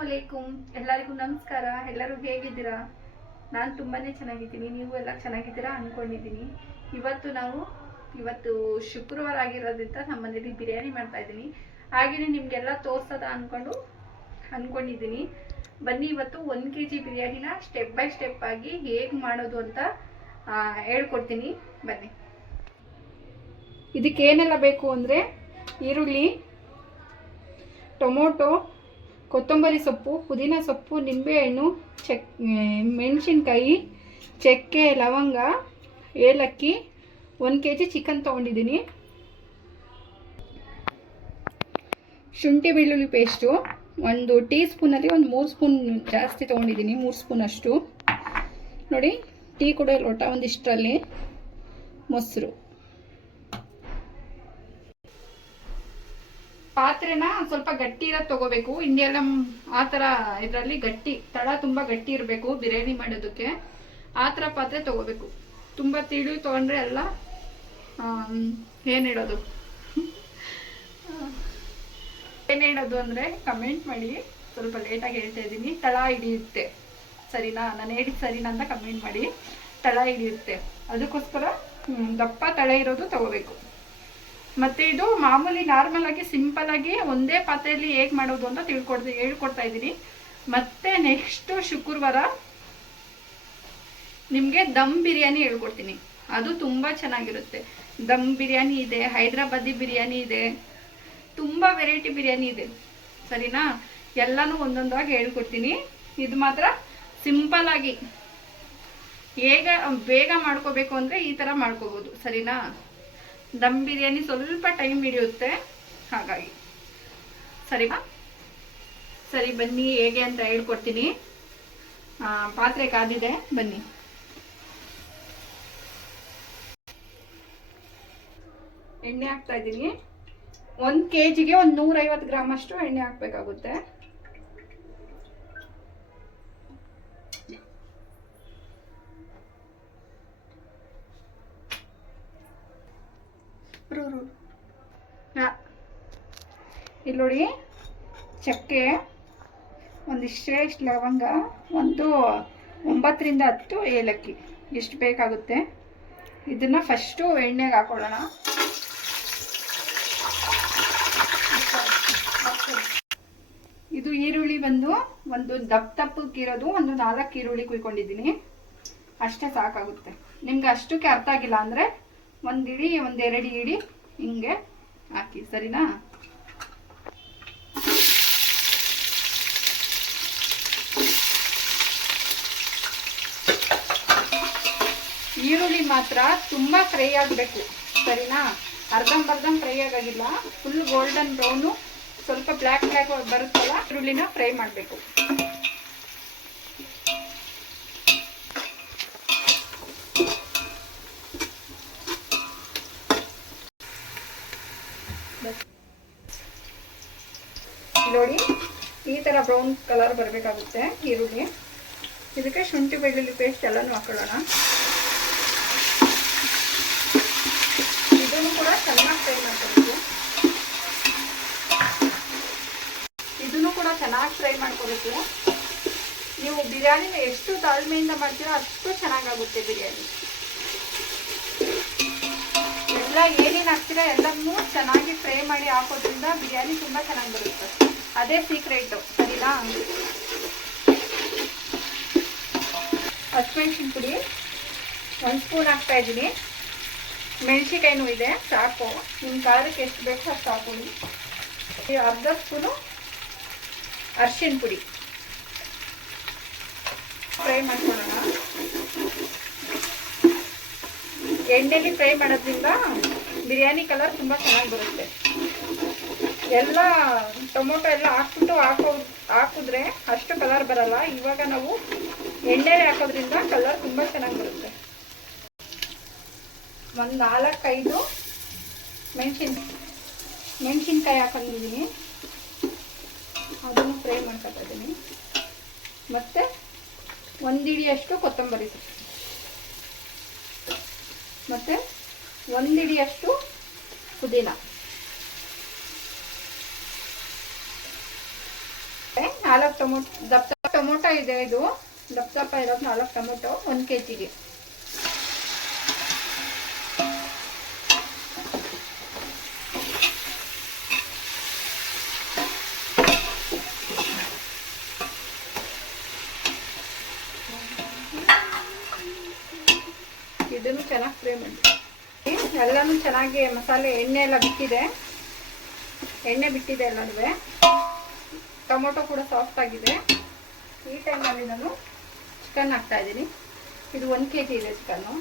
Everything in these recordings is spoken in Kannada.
ಅಲೈಕುಮ್ ಎಲ್ಲರಿಗೂ ನಮಸ್ಕಾರ. ಎಲ್ಲರೂ ಹೇಗಿದ್ದೀರಾ? ನಾನು ತುಂಬಾನೇ ಚೆನ್ನಾಗಿದ್ದೀನಿ. ನೀವು ಎಲ್ಲ ಚೆನ್ನಾಗಿದ್ದೀರಾ ಅನ್ಕೊಂಡಿದ್ದೀನಿ. ಇವತ್ತು ನಾವು, ಇವತ್ತು ಶುಕ್ರವಾರ ಆಗಿರೋದ್ರಿಂದ ನಮ್ಮ ಮನೇಲಿ ಬಿರಿಯಾನಿ ಮಾಡ್ತಾ ಇದ್ದೀನಿ. ಹಾಗೆಯೇ ನಿಮಗೆಲ್ಲ ತೋರ್ಸೋದ ಅನ್ಕೊಂಡು, ಅನ್ಕೊಂಡಿದ್ದೀನಿ. ಬನ್ನಿ ಇವತ್ತು ಒಂದು ಕೆ ಜಿ ಬಿರಿಯಾನಿನ ಸ್ಟೆಪ್ ಬೈ ಸ್ಟೆಪ್ ಆಗಿ ಹೇಗೆ ಮಾಡೋದು ಅಂತ ಹೇಳ್ಕೊಡ್ತೀನಿ. ಬನ್ನಿ. ಇದಕ್ಕೇನೆಲ್ಲ ಬೇಕು ಅಂದರೆ ಈರುಳ್ಳಿ, ಟೊಮೊಟೊ ಕೊತ್ತಂಬರಿ ಸೊಪ್ಪು, ಪುದೀನ ಸೊಪ್ಪು, ನಿಂಬೆಹಣ್ಣು, ಚಕ್ ಮೆಣಸಿನ್ಕಾಯಿ, ಚಕ್ಕೆ, ಲವಂಗ, ಏಲಕ್ಕಿ, ಒಂದು ಕೆ ಜಿ ಚಿಕನ್ ತೊಗೊಂಡಿದ್ದೀನಿ. ಶುಂಠಿ ಬೆಳ್ಳುಳ್ಳಿ ಪೇಸ್ಟು, ಒಂದು ಟೀ ಸ್ಪೂನಲ್ಲಿ ಒಂದು ಮೂರು ಸ್ಪೂನ್ ಜಾಸ್ತಿ ತೊಗೊಂಡಿದ್ದೀನಿ, ಮೂರು ಸ್ಪೂನ್ ಅಷ್ಟು. ನೋಡಿ, ಟೀ ಕುಡಿಯೋ ಲೋಟ ಒಂದಿಷ್ಟರಲ್ಲಿ ಮೊಸರು. ಪಾತ್ರೆನ ಸ್ವಲ್ಪ ಗಟ್ಟಿ ಇರೋದು ತಗೋಬೇಕು. ಇಂಡಿಯೆಲ್ಲ ಆ ಥರ ಇದರಲ್ಲಿ ಗಟ್ಟಿ, ತಳ ತುಂಬ ಗಟ್ಟಿ ಇರಬೇಕು ಬಿರಿಯಾನಿ ಮಾಡೋದಕ್ಕೆ. ಆ ಥರ ಪಾತ್ರೆ ತಗೋಬೇಕು. ತುಂಬ ತಿಳಿ ತೊಗೊಂಡ್ರೆ ಎಲ್ಲ ಏನು ಹೇಳೋದು? ಏನು ಹೇಳೋದು ಅಂದರೆ ಕಮೆಂಟ್ ಮಾಡಿ. ಸ್ವಲ್ಪ ಲೇಟಾಗಿ ಹೇಳ್ತಾ ಇದ್ದೀನಿ. ತಳ ಹಿಡಿಯುತ್ತೆ. ಸರಿನಾ? ನಾನು ಹೇಳಿದ ಸರಿನಾ ಅಂತ ಕಮೆಂಟ್ ಮಾಡಿ. ತಳ ಹಿಡಿಯುತ್ತೆ. ಅದಕ್ಕೋಸ್ಕರ ದಪ್ಪ ತಳೆ ಇರೋದು ತಗೋಬೇಕು. ಮತ್ತೆ ಇದು ಮಾಮೂಲಿ ನಾರ್ಮಲ್ ಆಗಿ ಸಿಂಪಲ್ ಆಗಿ ಒಂದೇ ಪಾತ್ರೆಯಲ್ಲಿ ಹೇಗೆ ಮಾಡೋದು ಅಂತ ತಿಳ್ಕೊಡ್ ಹೇಳ್ಕೊಡ್ತಾ ಇದ್ದೀನಿ. ಮತ್ತೆ ನೆಕ್ಸ್ಟ್ ಶುಕ್ರವಾರ ನಿಮಗೆ ದಮ್ ಬಿರಿಯಾನಿ ಹೇಳ್ಕೊಡ್ತೀನಿ. ಅದು ತುಂಬ ಚೆನ್ನಾಗಿರುತ್ತೆ. ದಮ್ ಬಿರಿಯಾನಿ ಇದೆ, ಹೈದ್ರಾಬಾದಿ ಬಿರಿಯಾನಿ ಇದೆ, ತುಂಬ ವೆರೈಟಿ ಬಿರಿಯಾನಿ ಇದೆ. ಸರಿನಾ? ಎಲ್ಲನೂ ಒಂದೊಂದಾಗಿ ಹೇಳ್ಕೊಡ್ತೀನಿ. ಇದು ಮಾತ್ರ ಸಿಂಪಲ್ ಆಗಿ ಹೇಗ, ಬೇಗ ಮಾಡ್ಕೋಬೇಕು ಅಂದರೆ ಈ ಥರ ಮಾಡ್ಕೋಬೋದು. ಸರಿನಾ? ದಮ್ ಬಿರಿಯಾನಿ ಸ್ವಲ್ಪ ಟೈಮ್ ಹಿಡಿಯುತ್ತೆ. ಹಾಗಾಗಿ. ಸರಿವಾ ಸರಿ, ಬನ್ನಿ, ಹೇಗೆ ಅಂತ ಹೇಳ್ಕೊಡ್ತೀನಿ. ಪಾತ್ರೆ ಕಾದಿದೆ, ಬನ್ನಿ. ಎಣ್ಣೆ ಹಾಕ್ತಾ ಇದ್ದೀನಿ. ಒಂದು ಕೆ ಜಿಗೆ ಒಂದು ನೂರೈವತ್ತು ಗ್ರಾಮ್ ಅಷ್ಟು ಎಣ್ಣೆ ಹಾಕ್ಬೇಕಾಗುತ್ತೆ. ರು. ಇಲ್ಲಿ ನೋಡಿ, ಚಕ್ಕೆ, ಒಂದಿಷ್ಟೇ ಇಷ್ಟು ಲವಂಗ, ಒಂದು ಒಂಬತ್ತರಿಂದ ಹತ್ತು ಏಲಕ್ಕಿ. ಎಷ್ಟು ಬೇಕಾಗುತ್ತೆ? ಇದನ್ನು ಫಸ್ಟು ಎಣ್ಣೆಗೆ ಹಾಕೊಳ್ಳೋಣ. ಇದು ಈರುಳ್ಳಿ ಬಂದು ಒಂದು ದಪ್ಪ ದಪ್ಪಕ್ಕಿರೋದು ಒಂದು ನಾಲ್ಕು ಈರುಳ್ಳಿ ಕುಯ್ಕೊಂಡಿದ್ದೀನಿ. ಅಷ್ಟೇ ಸಾಕಾಗುತ್ತೆ. ನಿಮ್ಗೆ ಅಷ್ಟಕ್ಕೆ ಅರ್ಥ ಆಗಿಲ್ಲ ಅಂದರೆ ಒಂದು ಇಡಿ ಒಂದೆರಡು ಇಡಿ ಹಿಂಗೆ ಹಾಕಿ, ಸರಿನಾ? ಈರುಳ್ಳಿ ಮಾತ್ರ ತುಂಬ ಫ್ರೈ ಆಗಬೇಕು, ಸರಿನಾ? ಅರ್ಧಂಬರ್ಧಂ ಫ್ರೈ ಆಗಾಗಿಲ್ಲ ಫುಲ್ ಗೋಲ್ಡನ್ ಬ್ರೌನು ಸ್ವಲ್ಪ ಬ್ಲ್ಯಾಕ್ ಬ್ಲ್ಯಾಕ್ ಬರುತ್ತಲ್ಲ, ಈರುಳ್ಳಿನ ಫ್ರೈ ಮಾಡಬೇಕು ನೋಡಿ ಈ ಥರ ಬ್ರೌನ್ ಕಲರ್ ಬರಬೇಕಾಗುತ್ತೆ ಈರುಳ್ಳಿ. ಇದಕ್ಕೆ ಶುಂಠಿ ಬೆಳ್ಳುಳ್ಳಿ ಪೇಸ್ಟ್ ಎಲ್ಲನೂ ಹಾಕೊಳ್ಳೋಣ. ಇದನ್ನು ಕೂಡ ಚೆನ್ನಾಗಿ ಫ್ರೈ ಮಾಡ್ಕೋಬೇಕು. ಇದನ್ನು ಕೂಡ ಚೆನ್ನಾಗಿ ಫ್ರೈ ಮಾಡ್ಕೋಬೇಕು. ನೀವು ಬಿರಿಯಾನಿನ ಎಷ್ಟು ತಾಳ್ಮೆಯಿಂದ ಮಾಡ್ತೀರೋ ಅಷ್ಟು ಚೆನ್ನಾಗಾಗುತ್ತೆ ಬಿರಿಯಾನಿ. ಎಲ್ಲ ಏನೇನು ಹಾಕ್ತೀರಾ ಎಲ್ಲವೂ ಚೆನ್ನಾಗಿ ಫ್ರೈ ಮಾಡಿ ಹಾಕೋದ್ರಿಂದ ಬಿರಿಯಾನಿ ತುಂಬ ಚೆನ್ನಾಗಿ ಬರುತ್ತೆ. ಅದೇ ಸೀಕ್ರೆಟು ಸರಿನಾ? ಹಸಿಮೆಣ್ಸಿನ ಪುಡಿ. ಒಂದು ಸ್ಪೂನ್ ಹಾಕ್ತಾ ಇದ್ದೀನಿ. ಮೆಣಸಿಕಾಯಿನೂ ಇದೆ, ಸಾಕು. ನಿಮ್ಮ ಖಾರಕ್ಕೆ ಎಷ್ಟು ಬೇಕೋ ಅಷ್ಟು ಹಾಕೊಳ್ಳಿ ಅರ್ಧ ಸ್ಪೂನು ಅರ್ಶಿನ ಪುಡಿ. ಫ್ರೈ ಮಾಡ್ಕೊಳ್ಳೋಣ. ಎಣ್ಣೆಲಿ ಫ್ರೈ ಮಾಡೋದ್ರಿಂದ ಬಿರಿಯಾನಿ ಕಲರ್ ತುಂಬ ಚೆನ್ನಾಗಿ ಬರುತ್ತೆ. ಎಲ್ಲ ಟೊಮೊಟೊ ಎಲ್ಲ ಹಾಕ್ಬಿಟ್ಟು ಹಾಕೋ, ಹಾಕಿದ್ರೆ ಅಷ್ಟು ಕಲರ್ ಬರಲ್ಲ. ಇವಾಗ ನಾವು ಎಣ್ಣೆಲೆ ಹಾಕೋದ್ರಿಂದ ಕಲರ್ ತುಂಬ ಚೆನ್ನಾಗಿ ಬರುತ್ತೆ. ಒಂದು ನಾಲ್ಕೈದು ಮೆಣಸಿನ, ಮೆಣಸಿನ್ಕಾಯಿ ಹಾಕೊಂಡಿದ್ದೀನಿ. ಅದನ್ನು ಫ್ರೈ ಮಾಡ್ಕೊತಾ ಇದ್ದೀನಿ. ಮತ್ತು ಒಂದಿಡಿಯಷ್ಟು ಕೊತ್ತಂಬರಿ ಸೊಪ್ಪು. ಮತ್ತು ಒಂದಿಡಿಯಷ್ಟು ಪುದೀನ. ಮತ್ತೆ ನಾಲ್ಕು ಟೊಮೊಟೊ, ದಪ್ಪ ಟೊಮೊಟೊ ಇದೆ ಇದು. ದಪ್ಪ ದಪ್ಪ ಇರೋದು ನಾಲ್ಕು ಟೊಮೊಟೊ, ಒಂದು ಕೆ ಜಿಗೆ ಇದನ್ನು ಚೆನ್ನಾಗಿ ಫ್ರೈ ಮಾಡಿ. ಎಲ್ಲನೂ ಚೆನ್ನಾಗಿ ಮಸಾಲೆ ಎಣ್ಣೆ ಎಲ್ಲ ಬಿಟ್ಟಿದೆ. ಎಣ್ಣೆ ಬಿಟ್ಟಿದೆ ಎಲ್ಲನೂ ಟೊಮೊಟೊ ಕೂಡ ಸಾಫ್ಟ್ ಆಗಿದೆ. ಈ ಟೈಮಲ್ಲಿ ನಾನು ಚಿಕನ್ ಹಾಕ್ತಾ ಇದ್ದೀನಿ. ಇದು ಒಂದು ಕೆ ಜಿ ಇದೆ ಚಿಕನ್ನು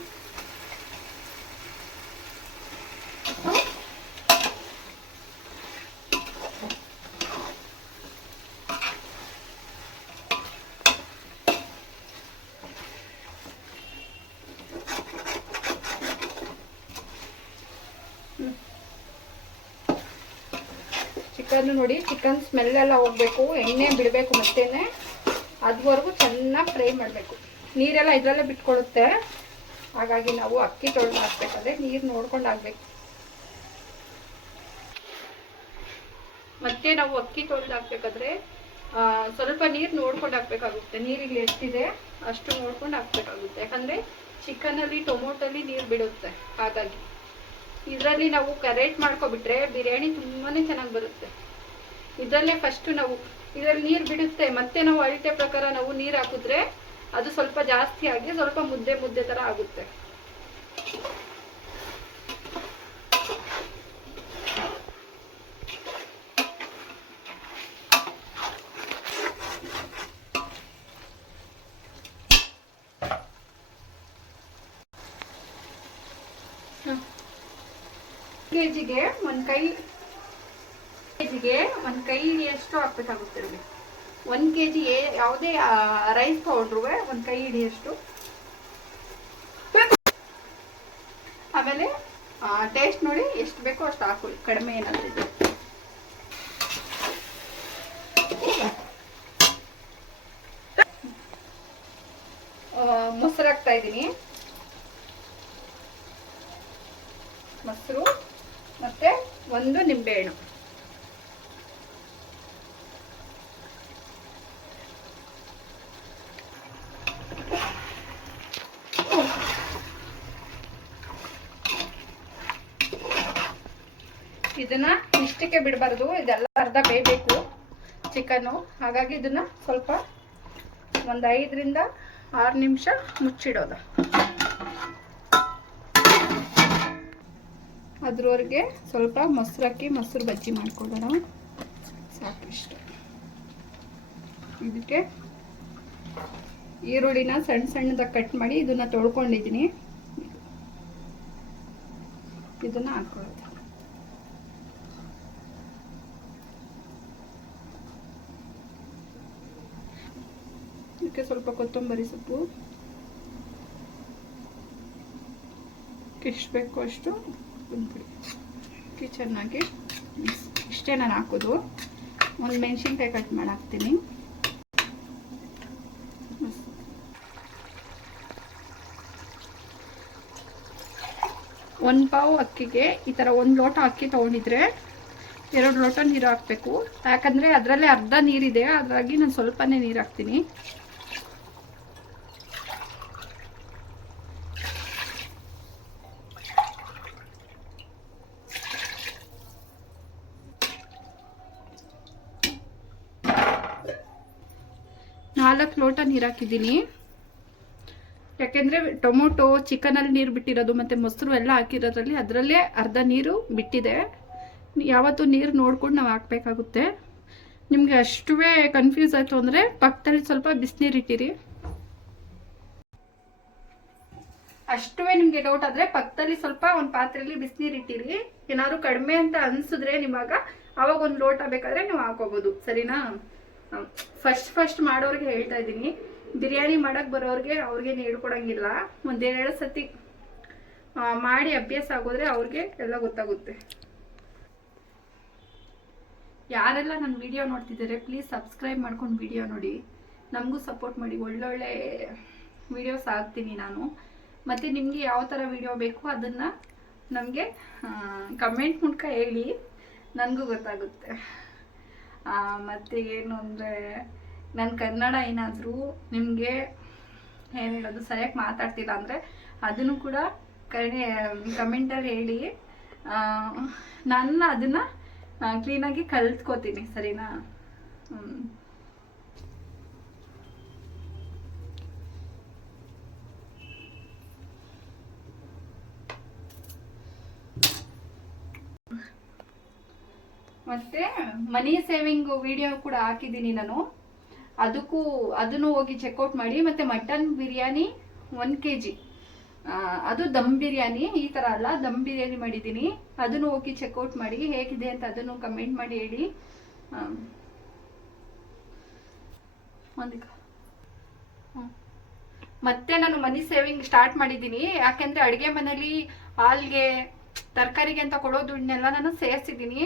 ಚಿಕನ್ ನೋಡಿ ಚಿಕನ್ ಸ್ಮೆಲ್ ಎಲ್ಲ ಹೋಗ್ಬೇಕು, ಎಣ್ಣೆ ಬಿಡಬೇಕು ಮತ್ತೇನೆ. ಅದುವರೆಗೂ ಚೆನ್ನಾಗಿ ಫ್ರೈ ಮಾಡಬೇಕು. ನೀರೆಲ್ಲ ಇದರಲ್ಲೇ ಬಿಟ್ಕೊಳ್ಳುತ್ತೆ ಹಾಗಾಗಿ ನಾವು ಅಕ್ಕಿ ತೊಳೆದು ಹಾಕ್ಬೇಕಾದ್ರೆ ನೀರು ನೋಡ್ಕೊಂಡು ಹಾಕ್ಬೇಕು. ಮತ್ತೆ ನಾವು ಅಕ್ಕಿ ತೊಳೆದು ಹಾಕ್ಬೇಕಾದ್ರೆ ಸ್ವಲ್ಪ ನೀರು ನೋಡ್ಕೊಂಡು ಹಾಕ್ಬೇಕಾಗುತ್ತೆ. ನೀರು ಇಲ್ಲಿ ಎಷ್ಟಿದೆ ಅಷ್ಟು ನೋಡ್ಕೊಂಡು ಹಾಕ್ಬೇಕಾಗುತ್ತೆ. ಯಾಕಂದರೆ ಚಿಕನಲ್ಲಿ ಟೊಮೊಟೊಲಿ ನೀರು ಬಿಡುತ್ತೆ. ಹಾಗಾಗಿ. ಇದರಲ್ಲಿ ನಾವು ಕರೆಕ್ಟ್ ಮಾಡ್ಕೊಬಿಟ್ರೆ ಬಿರಿಯಾನಿ ತುಂಬಾ ಚೆನ್ನಾಗಿ ಬರುತ್ತೆ. ಇದರಲ್ಲೇ ಫಸ್ಟ್ ನಾವು, ಇದರಲ್ಲಿ ನೀರು ಬಿಡುತ್ತೆ, ಮತ್ತೆ ನಾವು ಅಳತೆ ಪ್ರಕಾರ ನಾವು ನೀರು ಹಾಕಿದ್ರೆ ಅದು ಸ್ವಲ್ಪ ಜಾಸ್ತಿ ಆಗಿ ಸ್ವಲ್ಪ ಮುದ್ದೆ ಮುದ್ದೆ ಥರ ಆಗುತ್ತೆ. ಕೆ ಜಿಗೆ ಒಂದು ಕೈ ಕೆ ಜಿಗೆ ಒಂದು ಕೈ ಹಿಡಿಯಷ್ಟು ಹಾಕ್ಬೇಕಾಗುತ್ತೆ ಇಲ್ಲಿ ಒಂದು ಕೆ ಜಿ ಯಾವುದೇ ರೈಸ್ ಪೌಡ್ರು ಒಂದು ಕೈ ಹಿಡಿಯಷ್ಟು ಆಮೇಲೆ ಟೇಸ್ಟ್ ನೋಡಿ ಎಷ್ಟು ಬೇಕೋ ಅಷ್ಟು ಹಾಕೊಳ್ಳಿ ಕಡಿಮೆ ಏನಾದರೂ ಇದೆ ಆ, ಮೊಸರು ಹಾಕ್ತಾ ಇದ್ದೀನಿ ಮೊಸರು ಮತ್ತೆ ಒಂದು ನಿಂಬೆಹಣ್ಣು ಇದನ್ನ ಇಷ್ಟಕ್ಕೆ ಬಿಡಬಾರ್ದು. ಇದೆಲ್ಲ ಅರ್ಧ ಬೇಯಬೇಕು ಚಿಕನ್ನು. ಹಾಗಾಗಿ ಇದನ್ನ ಸ್ವಲ್ಪ ಒಂದು ಐದರಿಂದ ಆರು ನಿಮಿಷ ಮುಚ್ಚಿಡೋದು. ಅದ್ರವರೆಗೆ ಸ್ವಲ್ಪ ಮೊಸರು ಹಾಕಿ ಮೊಸರು ಬಜ್ಜಿ ಮಾಡ್ಕೊಳ್ಳೋಣ. ಸಾಕಿಷ್ಟು. ಇದಕ್ಕೆ ಈರುಳ್ಳಿನ ಸಣ್ಣ ಸಣ್ಣದಾಗಿ ಕಟ್ ಮಾಡಿ ಇದನ್ನ ತೊಳ್ಕೊಂಡಿದ್ದೀನಿ. ಇದನ್ನ ಹಾಕೊಳ್ಳೋದು. ಇದಕ್ಕೆ ಸ್ವಲ್ಪ ಕೊತ್ತಂಬರಿ ಸೊಪ್ಪು. ಎಷ್ಟು ಬೇಕು ಅಷ್ಟು ಅಕ್ಕಿ ಚೆನ್ನಾಗಿ ಇಷ್ಟೇ ನಾನು ಹಾಕೋದು. ಒಂದು ಮೆಣಸಿನ್ಕಾಯಿ ಕಟ್ ಮಾಡಿ ಹಾಕ್ತೀನಿ. ಒಂದು ಪಾವು ಅಕ್ಕಿಗೆ ಈ ಥರ ಒಂದು ಲೋಟ ಅಕ್ಕಿ ತೊಗೊಂಡಿದ್ರೆ ಎರಡು ಲೋಟ ನೀರು ಹಾಕಬೇಕು. ಯಾಕಂದರೆ ಅದರಲ್ಲೇ ಅರ್ಧ ನೀರಿದೆ. ಅದರಾಗಿ ನಾನು ಸ್ವಲ್ಪನೇ ನೀರು ಹಾಕ್ತೀನಿ. ನಾಲ್ಕು ಲೋಟ ನೀರು ಹಾಕಿದ್ದೀನಿ. ಯಾಕೆಂದರೆ ಟೊಮೊಟೊ ಚಿಕನಲ್ಲಿ ನೀರು ಬಿಟ್ಟಿರೋದು ಮತ್ತು ಮೊಸರು ಎಲ್ಲ ಹಾಕಿರೋದ್ರಲ್ಲಿ ಅದರಲ್ಲೇ ಅರ್ಧ ನೀರು ಬಿಟ್ಟಿದೆ. ಯಾವತ್ತೂ ನೀರು ನೋಡ್ಕೊಂಡು ನಾವು ಹಾಕಬೇಕಾಗುತ್ತೆ. ನಿಮಗೆ ಅಷ್ಟುವೇ ಕನ್ಫ್ಯೂಸ್ ಆಯಿತು ಅಂದರೆ ಪಕ್ಕದಲ್ಲಿ ಸ್ವಲ್ಪ ಬಿಸಿನೀರು ಇಟ್ಟಿರಿ. ಅಷ್ಟುವೇ ನಿಮಗೆ ಡೌಟ್ ಆದರೆ ಪಕ್ಕದಲ್ಲಿ ಸ್ವಲ್ಪ ಒಂದು ಪಾತ್ರೆಯಲ್ಲಿ ಬಿಸಿನೀರು ಇಟ್ಟಿರಿ. ಏನಾದರೂ ಕಡಿಮೆ ಅಂತ ಅನಿಸಿದ್ರೆ ನಿಮಗೆ ಅವಾಗ ಒಂದು ಲೋಟ ಬೇಕಾದರೆ ನೀವು ಹಾಕೋಬೋದು. ಸರಿನಾ? ಫಸ್ಟ್ ಫಸ್ಟ್ ಮಾಡೋರಿಗೆ ಹೇಳ್ತಾ ಇದ್ದೀನಿ. ಬಿರಿಯಾನಿ ಮಾಡೋಕೆ ಬರೋರಿಗೆ ಅವ್ರಿಗೆ ಹೇಳ್ಕೊಡಂಗಿಲ್ಲ ಒಂದೆರಡು ಸತಿ ಮಾಡಿ ಅಭ್ಯಾಸ ಆಗೋದ್ರೆ ಅವ್ರಿಗೆ ಎಲ್ಲ ಗೊತ್ತಾಗುತ್ತೆ. ಯಾರೆಲ್ಲ ನನ್ನ ವಿಡಿಯೋ ನೋಡ್ತಿದ್ದಾರೆ ಪ್ಲೀಸ್ ಸಬ್ಸ್ಕ್ರೈಬ್ ಮಾಡ್ಕೊಂಡು ವಿಡಿಯೋ ನೋಡಿ. ನಮಗೂ ಸಪೋರ್ಟ್ ಮಾಡಿ. ಒಳ್ಳೊಳ್ಳೆ ವಿಡಿಯೋಸ್ ಹಾಕ್ತೀನಿ ನಾನು. ಮತ್ತು ನಿಮಗೆ ಯಾವ ಥರ ವಿಡಿಯೋ ಬೇಕು ಅದನ್ನು ನಮಗೆ ಕಮೆಂಟ್ ಮೂಲಕ ಹೇಳಿ. ನನಗೂ ಗೊತ್ತಾಗುತ್ತೆ. ಮತ್ತು ಏನು ಅಂದರೆ ನನ್ನ ಕನ್ನಡ ಏನಾದರೂ ನಿಮಗೆ ಏನು ಹೇಳೋದು, ಸರಿಯಾಗಿ ಮಾತಾಡ್ತಿಲ್ಲ ಅಂದರೆ ಅದನ್ನು ಕೂಡ ಕಡೆ ಕಮೆಂಟಲ್ಲಿ ಹೇಳಿ ನಾನು ಅದನ್ನು ಕ್ಲೀನಾಗಿ ಕಲ್ತ್ಕೋತೀನಿ, ಸರಿನಾ? ಹ್ಞೂ ಮತ್ತೆ ಮನಿ ಸೇವಿಂಗ್ ವಿಡಿಯೋ ಕೂಡ ಹಾಕಿದ್ದೀನಿ ನಾನು. ಅದಕ್ಕೂ ಅದನ್ನು ಹೋಗಿ ಚೆಕ್ಔಟ್ ಮಾಡಿ, ಮತ್ತೆ mutton biryani one K G ಅದು ದಮ್ ಬಿರಿಯಾನಿ ಈ ಥರ ಅಲ್ಲ, ದಮ್ ಬಿರಿಯಾನಿ ಮಾಡಿದ್ದೀನಿ. ಅದನ್ನು ಹೋಗಿ ಚೆಕ್ಔಟ್ ಮಾಡಿ, ಹೇಗಿದೆ ಅಂತ ಅದನ್ನು ಕಮೆಂಟ್ ಮಾಡಿ ಹೇಳಿ. ಮತ್ತೆ ನಾನು ಮನಿ ಸೇವಿಂಗ್ ಸ್ಟಾರ್ಟ್ ಮಾಡಿದ್ದೀನಿ. ಯಾಕೆಂದ್ರೆ ಅಡುಗೆ ಮನೇಲಿ ಹಾಲ್ಗೆ ತರಕಾರಿಗೆ ಅಂತ ಕೊಡೋ ದುಡ್ಡನ್ನೆಲ್ಲ ನಾನು ಸೇರಿಸಿದ್ದೀನಿ.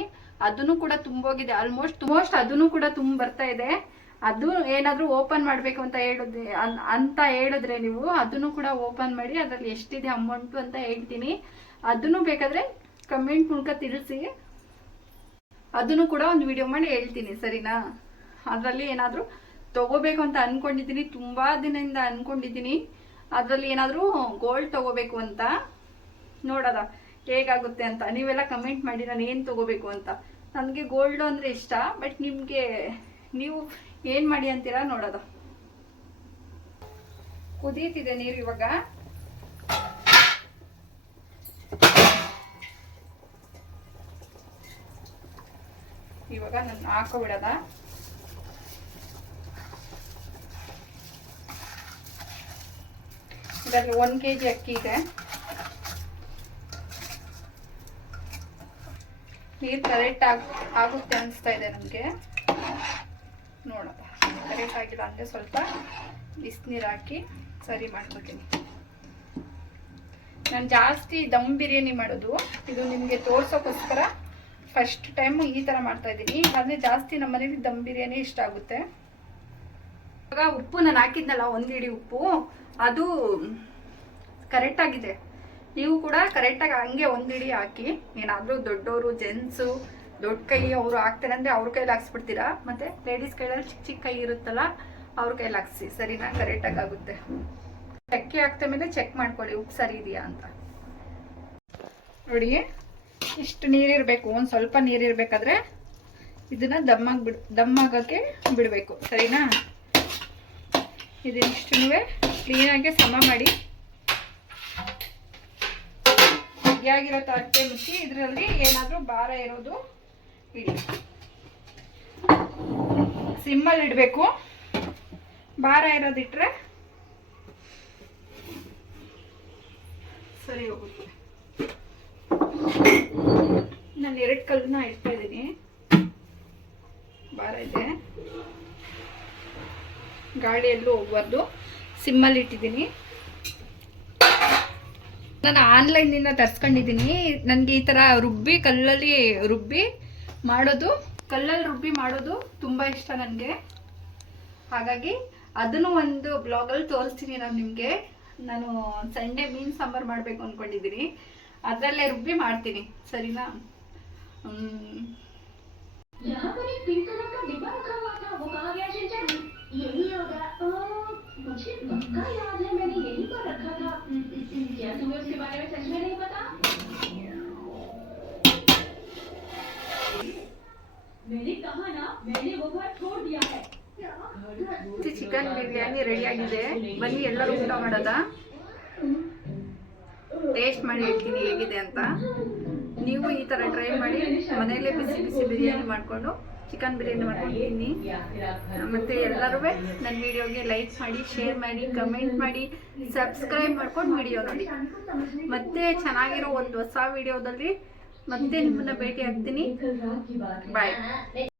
ಅದನ್ನು ಕೂಡ ತುಂಬೋಗಿದೆ. ಆಲ್ಮೋಸ್ಟ್ ಮೋಸ್ಟ್ ಅದನ್ನು ಕೂಡ ತುಂಬ ಬರ್ತಾ ಇದೆ. ಅದು ಏನಾದರೂ ಓಪನ್ ಮಾಡಬೇಕು ಅಂತ ಹೇಳಿದ್ರೆ ಅಂತ ಹೇಳಿದ್ರೆ ನೀವು ಅದನ್ನು ಕೂಡ ಓಪನ್ ಮಾಡಿ ಅದರಲ್ಲಿ ಎಷ್ಟಿದೆ ಅಮೌಂಟು ಅಂತ ಹೇಳ್ತೀನಿ. ಅದನ್ನು ಬೇಕಾದರೆ ಕಮೆಂಟ್ ಮೂಲಕ ತಿಳಿಸಿ. ಅದನ್ನು ಕೂಡ ಒಂದು ವಿಡಿಯೋ ಮಾಡಿ ಹೇಳ್ತೀನಿ, ಸರಿನಾ? ಅದರಲ್ಲಿ ಏನಾದರೂ ತಗೋಬೇಕು ಅಂತ ಅಂದ್ಕೊಂಡಿದ್ದೀನಿ ತುಂಬ ದಿನದಿಂದ ಅಂದ್ಕೊಂಡಿದ್ದೀನಿ ಅದರಲ್ಲಿ ಏನಾದರೂ ಗೋಲ್ಡ್ ತಗೋಬೇಕು ಅಂತ. ನೋಡೋದ? ಹೇಗಾಗುತ್ತೆ ಅಂತ. ನೀವೆಲ್ಲ ಕಮೆಂಟ್ ಮಾಡಿ ನಾನು ಏನು ತಗೋಬೇಕು ಅಂತ. ನನಗೆ ಗೋಲ್ಡ್ ಅಂದರೆ ಇಷ್ಟ ಬಟ್ ನಿಮಗೆ ನೀವು ಏನು ಮಾಡಿ ಅಂತೀರಾ ನೋಡೋದು. ಕುದೀತಿದೆ ನೀರು ಇವಾಗ. ಇವಾಗ ನಾನು ಹಾಕೋಬಿಡದ? ಇದರಲ್ಲಿ ಒನ್ ಕೆ ಜಿ ಅಕ್ಕಿ ಇದೆ. ನೀರು ಕರೆಕ್ಟ್ ಆಗಿ ಆಗುತ್ತೆ ಅನಿಸ್ತಾ ಇದೆ ನನಗೆ ನೋಡೋಣ. ಕರೆಕ್ಟ್ ಆಗಿಲ್ಲ ಅಂದರೆ ಸ್ವಲ್ಪ ಬಿಸಿನೀರು ಹಾಕಿ ಸರಿ ಮಾಡ್ಕೊತೀನಿ. ನಾನು ಜಾಸ್ತಿ ದಮ್ ಬಿರಿಯಾನಿ ಮಾಡೋದು, ಇದು ನಿಮಗೆ ತೋರಿಸೋಕ್ಕೋಸ್ಕರ ಫಸ್ಟ್ ಟೈಮ್ ಈ ಥರ ಮಾಡ್ತಾ ಇದ್ದೀನಿ. ಆದರೆ ಜಾಸ್ತಿ ನಮ್ಮ ಮನೇಲಿ ದಮ್ ಬಿರಿಯಾನಿ ಇಷ್ಟ ಆಗುತ್ತೆ. ಇವಾಗ ಉಪ್ಪು ನಾನು ಹಾಕಿದ್ನಲ್ಲ, ಒಂದು ಉಪ್ಪು, ಅದು ಕರೆಕ್ಟ್ ಆಗಿದೆ. ನೀವು ಕೂಡ ಕರೆಕ್ಟಾಗಿ ಹಂಗೆ ಒಂದಿಡಿ ಹಾಕಿ, ಏನಾದರೂ ದೊಡ್ಡವರು ಜೆಂಟ್ಸು ದೊಡ್ಡ ಕೈ ಅವರು ಹಾಕ್ತಾರೆ ಅಂದರೆ ಅವ್ರ ಕೈಲಿ ಹಾಕ್ಸ್ಬಿಡ್ತೀರಾ? ಮತ್ತು ಲೇಡೀಸ್ ಕೈಯಲ್ಲಿ ಚಿಕ್ಕ ಚಿಕ್ಕ ಕೈ ಇರುತ್ತಲ್ಲ, ಅವ್ರ ಕೈಲಿ ಹಾಕ್ಸಿ. ಸರಿನಾ? ಕರೆಕ್ಟಾಗಿ ಆಗುತ್ತೆ. ಅಕ್ಕಿ ಹಾಕ್ದ ಮೇಲೆ ಚೆಕ್ ಮಾಡ್ಕೊಳ್ಳಿ, ಉಪ್ಪು ಸರಿ ಇದೆಯಾ ಅಂತ. ನೋಡಿ, ಇಷ್ಟು ನೀರಿರಬೇಕು ಒಂದು ಸ್ವಲ್ಪ ನೀರಿರಬೇಕಾದ್ರೆ ಇದನ್ನ ದಮ್ಮಾಗಿ ಬಿಡ್ ದಮ್ಮಾಗಕ್ಕೆ ಬಿಡಬೇಕು. ಸರಿನಾ? ಇದನ್ನಿಷ್ಟು ಕ್ಲೀನಾಗಿ ಸಮ ಮಾಡಿ. ಆಗಿರೋ ತಟ್ಟೆ ಮುಚ್ಚಿ ಇದರಲ್ಲಿ ಏನಾದರೂ ಭಾರ ಇರೋದು ಇಡಿ ಸಿಮ್ಮಲ್ಲಿ ಇಡಬೇಕು. ಭಾರ ಇರೋದಿಟ್ರೆ ಸರಿ ಹೋಗುತ್ತೆ. ನಾನು ಎರಡು ಕಲ್ಲನ್ನ ಇಡ್ತಾ ಇದ್ದೀನಿ. ಭಾರ ಇದೆ. ಗಾಳಿಯಲ್ಲೂ ಹೋಗ್ಬಾರ್ದು. ಸಿಮ್ಮಲ್ಲಿ ಇಟ್ಟಿದ್ದೀನಿ. ನಾನು ಆನ್ಲೈನಿಂದ ತರಿಸ್ಕೊಂಡಿದ್ದೀನಿ. ನನಗೆ ಈ ಥರ ರುಬ್ಬಿ, ಕಲ್ಲಲ್ಲಿ ರುಬ್ಬಿ ಮಾಡೋದು ಕಲ್ಲಲ್ಲಿ ರುಬ್ಬಿ ಮಾಡೋದು ತುಂಬ ಇಷ್ಟ ನನಗೆ. ಹಾಗಾಗಿ ಅದನ್ನು ಒಂದು ಬ್ಲಾಗಲ್ಲಿ ತೋರಿಸ್ತೀನಿ ನಾನು ನಿಮಗೆ. ನಾನು ಸಂಡೆ ಮೀನು ಸಾಂಬಾರು ಮಾಡಬೇಕು ಅಂದ್ಕೊಂಡಿದ್ದೀನಿ ಅದರಲ್ಲೇ ರುಬ್ಬಿ ಮಾಡ್ತೀನಿ, ಸರಿನಾ? ಯಾವನೇ मुझे पक्का याद है मैंने यहीं पर रखा था उम, उम, उम, क्या तुम्हें उसके बारे में सच में नहीं पता मैंने कहा ना मैंने वो घर छोड़ दिया है ಇದು ಚಿಕನ್ ಬಿರಿಯಾನಿ ರೆಡಿಯಾಗಿದೆ ಬನ್ನಿ ಎಲ್ಲರೂ ಊಟ ಮಾಡೋದ ಟೇಸ್ಟ್ ಮಾಡಿ ಹೇಳ್ತೀನಿ ಹೇಗಿದೆ ಅಂತ ನೀವು ಈ ಥರ ಟ್ರೈ ಮಾಡಿ ಮನೆಯಲ್ಲೇ ಬಿಸಿ ಬಿಸಿ ಬಿರಿಯಾನಿ ಮಾಡಿಕೊಂಡು ಚಿಕನ್ ಬಿರಿಯಾನಿ ಮಾಡ್ಕೊಂಡಿದ್ದೀನಿ. ಮತ್ತೆ ಎಲ್ಲರೂ ನನ್ನ ವಿಡಿಯೋಗೆ ಲೈಕ್ ಮಾಡಿ ಶೇರ್ ಮಾಡಿ ಕಮೆಂಟ್ ಮಾಡಿ ಸಬ್ಸ್ಕ್ರೈಬ್ ಮಾಡ್ಕೊಂಡು ವಿಡಿಯೋ ನೋಡಿ. ಮತ್ತೆ ಚೆನ್ನಾಗಿರೋ ಒಂದು ಹೊಸ ವಿಡಿಯೋದಲ್ಲಿ ಮತ್ತೆ ನಿಮ್ಮನ್ನ ಭೇಟಿ ಆಗ್ತೀನಿ ಬಾಯ್